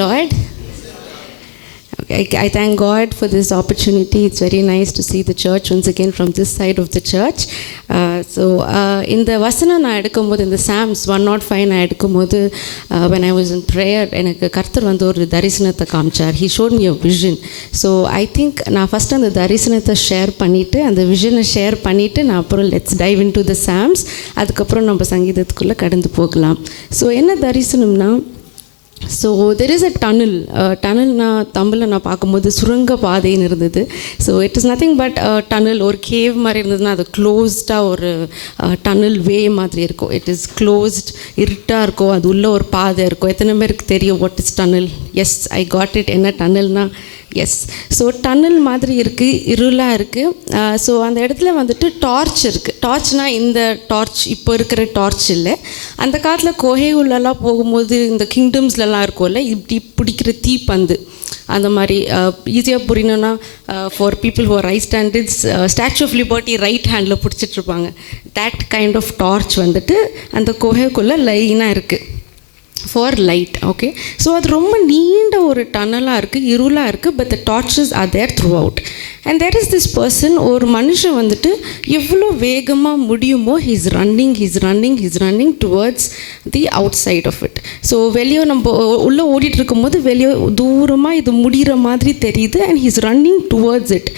Lord. Okay, I thank God for this opportunity. It's very nice to see the church once again from this side of the church. In the Vasana நான் எடுக்கும்போது இந்த Psalms 105 நான் எடுக்கும்போது when I was in prayer எனக்கு கர்த்தர் வந்து ஒரு தரிசனத்தை காமிச்சார். He showed me a vision. So I think நான் ஃபஸ்ட்டு அந்த தரிசனத்தை ஷேர் பண்ணிவிட்டு அந்த விஷனை ஷேர் பண்ணிவிட்டு நான் அப்புறம் let's dive into the Psalms. அதுக்கப்புறம் நம்ம சங்கீதத்துக்குள்ளே கடந்து போகலாம். ஸோ என்ன தரிசனம்னா, so there is a tunnel நான் தமிழில் நான் பார்க்கும்போது சுரங்க பாதைன்னு இருந்தது. So it is nothing but tunnel, ஒரு கேவ் மாதிரி இருந்ததுன்னா அது க்ளோஸ்டாக ஒரு டனல் வே மாதிரி இருக்கும். இட் இஸ் க்ளோஸ்ட், இருட்டாக இருக்கும், அது உள்ள ஒரு பாதை இருக்கும். எத்தனை பேருக்கு தெரியும் what is tunnel? Yes, I got it. என்ன டனல்னா எஸ். ஸோ டன்னல் மாதிரி இருக்குது, இருளாக இருக்குது. ஸோ அந்த இடத்துல வந்துட்டு டார்ச் இருக்குது. டார்ச்னால் இந்த டார்ச் இப்போ இருக்கிற டார்ச் இல்லை. அந்த காலத்தில் கொகை உள்ளெல்லாம் போகும்போது இந்த கிங்டம்ஸ்லலாம் இருக்கும்ல, இப்படி பிடிக்கிற தீப்பந்து, அந்த மாதிரி ஈஸியாக புரியணுன்னா for people who are right standards statue of liberty right handle பிடிச்சிட்ருப்பாங்க. தேட் கைண்ட் ஆஃப் டார்ச் வந்துட்டு அந்த குகைக்குள்ளே லைனாக இருக்குது ஃபார் லைட். ஓகே, ஸோ அது ரொம்ப நீண்ட ஒரு டனலாக இருக்குது, இருளாக இருக்குது. But the torches are there throughout. And there is this person, ஒரு மனுஷன் வந்துட்டு எவ்வளோ வேகமாக முடியுமோ he's running towards the outside of it. So வெளியே நம்ம உள்ளே ஓடிட்டுருக்கும்போது வெளியே தூரமாக இது முடிகிற மாதிரி தெரியுது. And he's running towards it.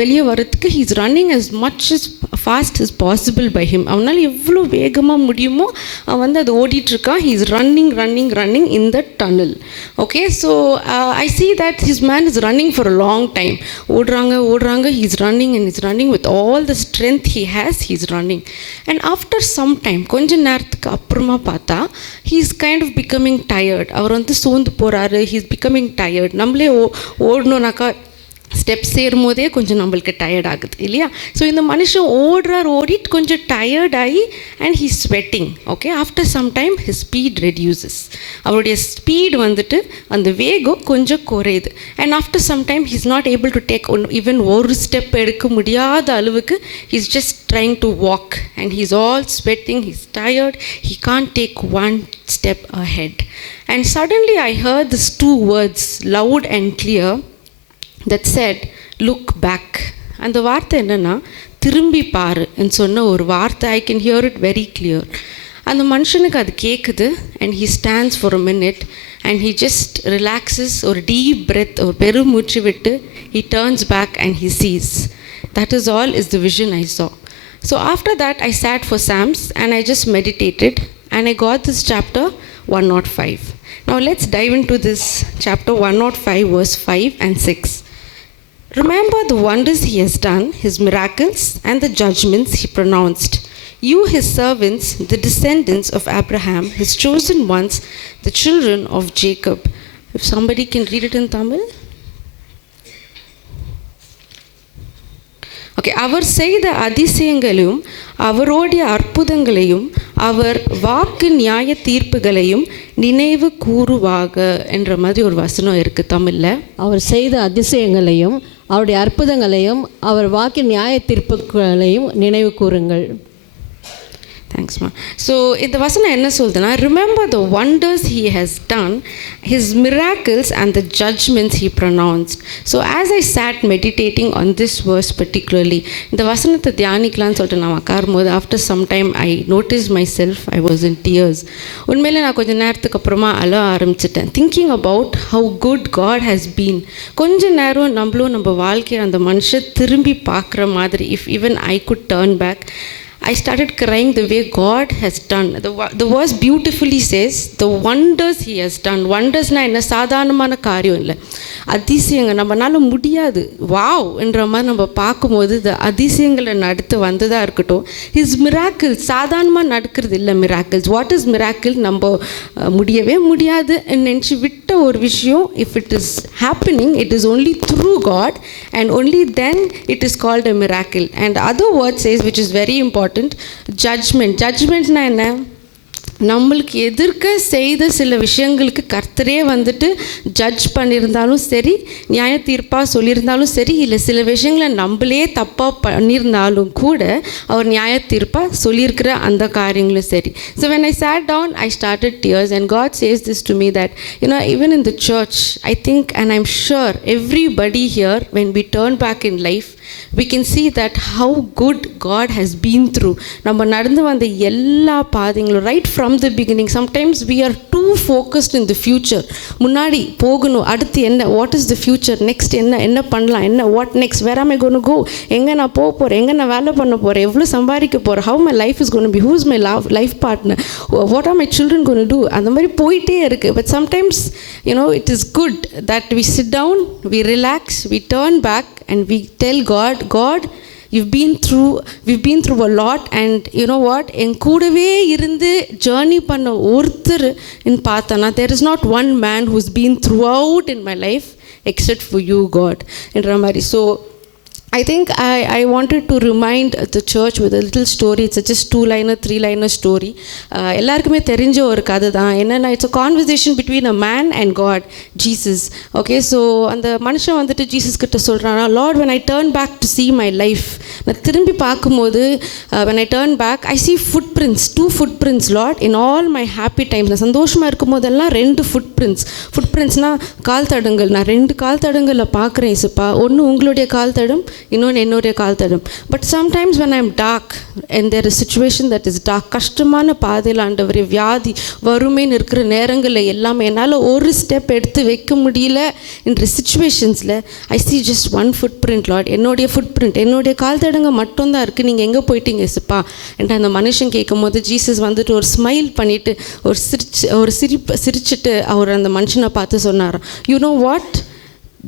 வெளியே வரத்துக்கு he's running as much as fast as possible by him. அவனால் எவ்வளோ வேகமாக முடியுமோ அவன் வந்து அது ஓடிட்டுருக்கான். He's running in the tunnel. Okay, so I see that his man is running for a long time. ஓடுறாங்க, he's running with all the strength he has, he's running. And after some time, கொஞ்ச நேரத்துக்கு அப்புறமா பார்த்தா he's kind of becoming tired. அவர் வந்து சோர்ந்து போகிறாரு, he's becoming tired. நம்மளே ஓடணுன்னாக்கா steps ஏறும்போதே கொஞ்சம் நம்மளுக்கு டயர்ட் ஆகுது இல்லையா? ஸோ இந்த மனுஷன் ஓடிட்டு கொஞ்சம் டயர்ட் ஆகி and he's sweating. Okay, after some time his speed reduces. அவருடைய ஸ்பீட் வந்துட்டு அந்த வேகம் கொஞ்சம் குறையுது. And after some time he's not able to take even ஒரு ஸ்டெப் எடுக்க முடியாத அளவுக்கு he's just trying to walk and he's all sweating, he's tired, he can't take one step ahead. And suddenly I heard this 2 words loud and clear that said, look back. அந்த வார்த்தை என்னென்னா திரும்பி பாரு என்று சொன்ன ஒரு வார்த்தை. I can hear it very clear. அந்த மனுஷனுக்கு அது கேட்குது. And he stands for a minute and he just relaxes, ஒரு டீப் பிரெத், ஒரு பெருமூச்சு விட்டு he turns back and he sees. That is all is the vision I saw. So after that I sat for Psalms and I just meditated and I got this chapter 105. Now let's dive into this chapter 105 verse 5 and 6. Remember the wonders he has done, his miracles, and the judgments he pronounced. You, his servants, the descendants of Abraham, his chosen ones, the children of Jacob. If somebody can read it in Tamil. Okay, அவர் செய்த அதிசயங்களையும் அவருடைய அற்புதங்களையும் அவர் வாக்கு நியாய தீர்ப்புகளையும் நினைவு கூறுவாக என்ற மாதிரி ஒரு வசனம் இருக்குது தமிழில். அவர் செய்த அதிசயங்களையும் அவருடைய அற்புதங்களையும் அவர் வாக்கு நியாய தீர்ப்புகளையும் நினைவு கூறுங்கள். தேங்க்ஸ்மா. ஸோ இந்த வசனம் என்ன சொல்லுதுன்னா, remember the wonders he has done, his miracles and the judgments he pronounced. So as I sat meditating on this verse particularly, இந்த வசனத்தை தியானிக்கலான்னு சொல்லிட்டு நான் உட்காரும்போது after some time I notice myself, I was in tears. உண்மையிலே நான் கொஞ்சம் நேரத்துக்கு அப்புறமா அழ ஆரம்பிச்சிட்டேன், thinking about how good God has been. கொஞ்ச நேரம் நம்ம வாழ்க்கையை அந்த மனுஷன் திரும்பி பார்க்குற மாதிரி, if even I good turn back, I started crying the way God has done. The verse beautifully says, the wonders he has done. Wonders na enna சாதாரணமான காரியம் இல்லை, அதிசயங்க நம்மளால முடியாது வாவ் என்ற மாதிரி நம்ம பார்க்கும்போது இந்த அதிசயங்களை நடத்து வந்ததாக இருக்கட்டும். ஹிஸ் மிராக்கிள்ஸ் சாதாரணமாக நடக்கிறது இல்லை. Miracles, what is miracle? நம்ம முடியவே முடியாது நினச்சி விட்ட ஒரு விஷயம், if it is happening, it is only through God and only then it is called a miracle. And other word says, which is very important, judgement. ஜட்ஜ்மெண்ட்னா என்ன? நம்மளுக்கு எதிர்க்க செய்த சில விஷயங்களுக்கு கர்த்தரே வந்துட்டு ஜட்ஜ் பண்ணியிருந்தாலும் சரி, நியாய தீர்ப்பாக சொல்லியிருந்தாலும் சரி, இல்லை சில விஷயங்களை நம்மளே தப்பாக பண்ணியிருந்தாலும் கூட அவர் நியாய தீர்ப்பாக சொல்லியிருக்கிற அந்த காரியங்களும் சரி. So when I sat down, I started tears and God says this to me that, even in the church, I think and I'm sure everybody here, when we turn back in life, we can see that how good God has been through. நம்ம நடந்து வந்த எல்லா பாதைங்களும் right from the beginning. Sometimes we are too focused in the future. முன்னாடி போகணும், அடுத்து என்ன, what is the future, next என்ன பண்ணலாம், என்ன what next, where am I going to go, எங்கே நான் போக போகிறேன், எங்கே நான் வேலை பண்ண போகிறேன், எவ்வளோ சம்பாதிக்க போகிறேன், how my life is going to be, who is my life partner, what are my children going to do, அந்த மாதிரி போயிட்டே இருக்குது. But sometimes it is good that we sit down, we relax, we turn back and we tell God, we've been through a lot, and you know what, en கூடவே இருந்து journey பண்ண ஒருத்தர் in பார்த்தனா, there is not one man who's been throughout in my life except for you, God, என்ற மாதிரி. So I think I wanted to remind the church with a little story. It's just 2-liner 3-liner story. எல்லாருக்குமே தெரிஞ்ச ஒரு கதை தான். என்னென்னா, it's a conversation between a man and God, Jesus. Okay, so அந்த மனுஷன் வந்துட்டு ஜீசஸ் கிட்ட சொல்கிறானா, Lord, when I turn back to see my life, நான் திரும்பி பார்க்கும்போது when I turn back, I see footprints, 2 footprints, Lord, in all my happy times. நான் சந்தோஷமாக இருக்கும் போதெல்லாம் 2 footprintsனால் கால் தடங்கள். நான் 2 கால் தடங்களை பார்க்குறேன் இசுப்பா. ஒன்று உங்களுடைய கால் தடம், இன்னொன்று என்னுடைய கால் தடம். But sometimes when I'm dark and there is situation that is dark, கஷ்டமான பாதையில் ஆண்டவரே, வியாதி வறுமைன்னு இருக்கிற நேரங்களில் எல்லாமே என்னால் ஒரு ஸ்டெப் எடுத்து வைக்க முடியல என்ற சிச்சுவேஷன்ஸில் I see just 1 footprint, Lord, என்னுடைய ஃபுட்பிரிண்ட், என்னுடைய கால் தடங்க மட்டும்தான் இருக்குது, நீங்கள் எங்கே போயிட்டீங்க இசுப்பா என்று அந்த மனுஷன் கேட்கும் போது ஜீசஸ் வந்துட்டு ஒரு ஸ்மைல் பண்ணிவிட்டு ஒரு சிரிச்சிட்டு அவர் அந்த மனுஷனை பார்த்து சொன்னார், you know what,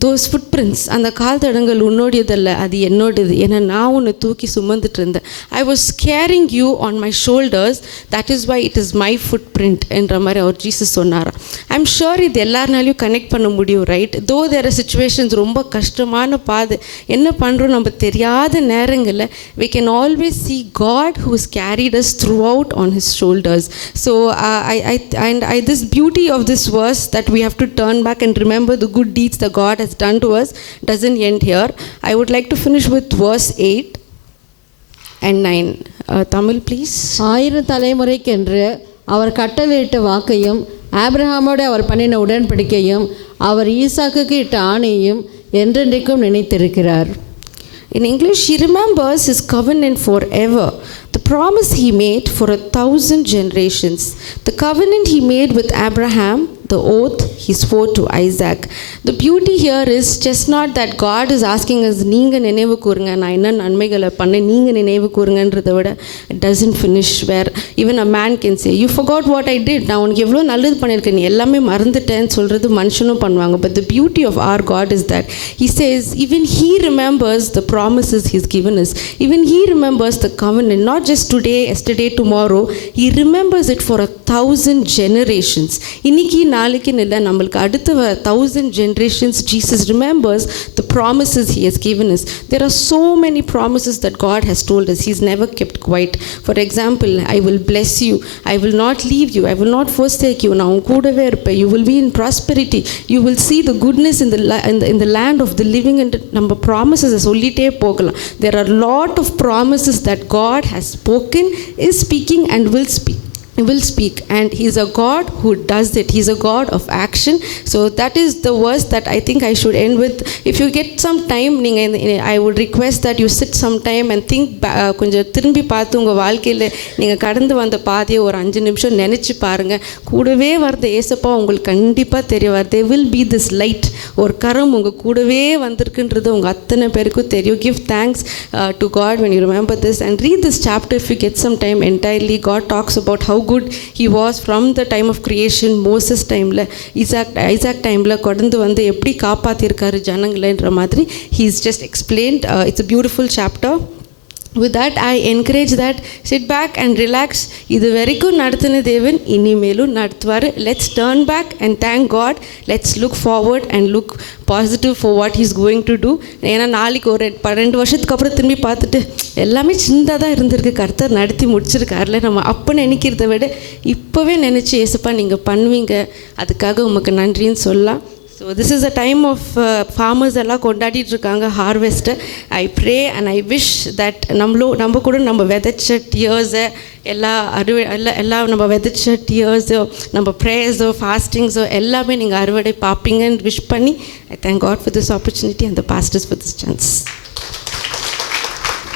those footprints, அந்த கால் தடங்கள் உன்னோடையதல்ல, அது என்னோடது. ஏன்னா நான் உன்னை தூக்கி சுமந்துட்டு இருந்தேன். I was carrying you on my shoulders, that is why it is my footprint என்ற மாதிரி அவர் ஜீசஸ் சொன்னார். ஐம் ஷுர் இது எல்லாருனாலையும் கனெக்ட் பண்ண முடியும், ரைட்? தோ தேர் ஆர் சிச்சுவேஷன்ஸ், ரொம்ப கஷ்டமான பாதை, என்ன பண்ணுறோம் நம்ம தெரியாத நேரங்களில் we can always see God who has carried us throughout on his shoulders. So this beauty of this verse, that we have to turn back and remember the good deeds that God has done to us, doesn't end here. I would like to finish with verse 8 and 9. Tamil please. 1000 தலைமுறைக்கென்று அவர் கட்டளையிட்ட வாக்கையும், ஆபிரகாமோடு அவர் பண்ணின உடன்படிக்கையும், அவர் ஈசாக்குக்கு இட்ட ஆணையையும் என்றென்றைக்கும் நினைத்திருக்கிறார். In English, he remembers his covenant forever, the promise he made for 1,000 generations, the covenant he made with Abraham, the oath he swore to Isaac. The beauty here is just not that God is asking us, நீங்கள் நினைவு கூறுங்க, நான் என்ன நன்மைகளை பண்ண நீங்கள் நினைவு கூறுங்கன்றதை விட, it doesn't finish where even a man can say, you forgot what I did, நான் உனக்கு எவ்வளோ நல்லது பண்ணியிருக்கேன், நீ எல்லாமே மறந்துட்டேன்னு சொல்கிறது மனுஷனும் பண்ணுவாங்க. But the beauty of our God is that he says even he remembers the promises he's given us, even he remembers the covenant, not just today, yesterday, tomorrow, he remembers it for 1,000 generations. இன்னைக்கு நாளைக்குன்னு இல்லை, நம்மளுக்கு அடுத்த 1,000 generations Jesus remembers the promises he has given us. There are so many promises that God has told us. He's never kept quiet. For example, I will bless you, I will not leave you, I will not forsake you, நான் உன் கூடவே இருப்பேன், you will be in prosperity, you will see the goodness in the land of the living. And நம்ம promises சொல்லிட்டே போகலாம். There are a lot of promises that God has spoken, is speaking and will speak. He will speak, and he is a God who does it. He is a God of action. So that is the verse that I think I should end with. If you get some time, I would request that you sit some time and think, கொஞ்சம் திரும்பி பார்த்து உங்கள் வாழ்க்கையில் நீங்கள் கடந்து வந்த பாதையை ஒரு 5 நிமிஷம் நினச்சி பாருங்கள். கூடவே வரத ஏசப்பா உங்களுக்கு கண்டிப்பாக தெரியவார். There will be this light, ஒரு கரம் உங்கள் கூடவே வந்திருக்குன்றது உங்கள் அத்தனை பேருக்கும் தெரியும். Give thanks to God when you remember this, and read this chapter if you get some time entirely. God talks about how good he was from the time of creation. Moses டைமில், Isaac டைமில் கடந்து வந்து எப்படி காப்பாற்றிருக்காரு ஜனங்களேன்ற மாதிரி he's just explained. It's a beautiful chapter. With that, I encourage that sit back and relax. இது வரைக்கும் நடத்தின தேவன் இனிமேலும் நடத்துவார். Let's turn back and thank God. Let's look forward and look positive for what He's going to do. ஏன்னா நாளைக்கு ஒரு 12 வருஷத்துக்கு அப்புறம் திரும்பி பார்த்துட்டு எல்லாமே சின்னதாக தான் இருந்திருக்கு, கர்த்தர் நடத்தி முடிச்சிருக்காருல, நம்ம அப்போ நினைக்கிறத விட இப்போவே நினச்சி ஏசப்பா நீங்கள் பண்ணுவீங்க, அதுக்காக உமக்கு நன்றின்னு சொல்லலாம். So this is a time of farmers எல்லாம் கொண்டாடிட்டு இருக்காங்க ஹார்வெஸ்ட்டை. I pray and I wish that நம்ம கூட நம்ம விதைச்ச டியர்ஸை எல்லாம் நம்ம விதைச்ச டியர்ஸோ நம்ம ப்ரேயர்ஸோ ஃபாஸ்டிங்ஸோ எல்லாமே நீங்கள் அறுவடை பார்ப்பீங்கன்னு விஷ் பண்ணி I thank God for this opportunity and the pastors for this chance.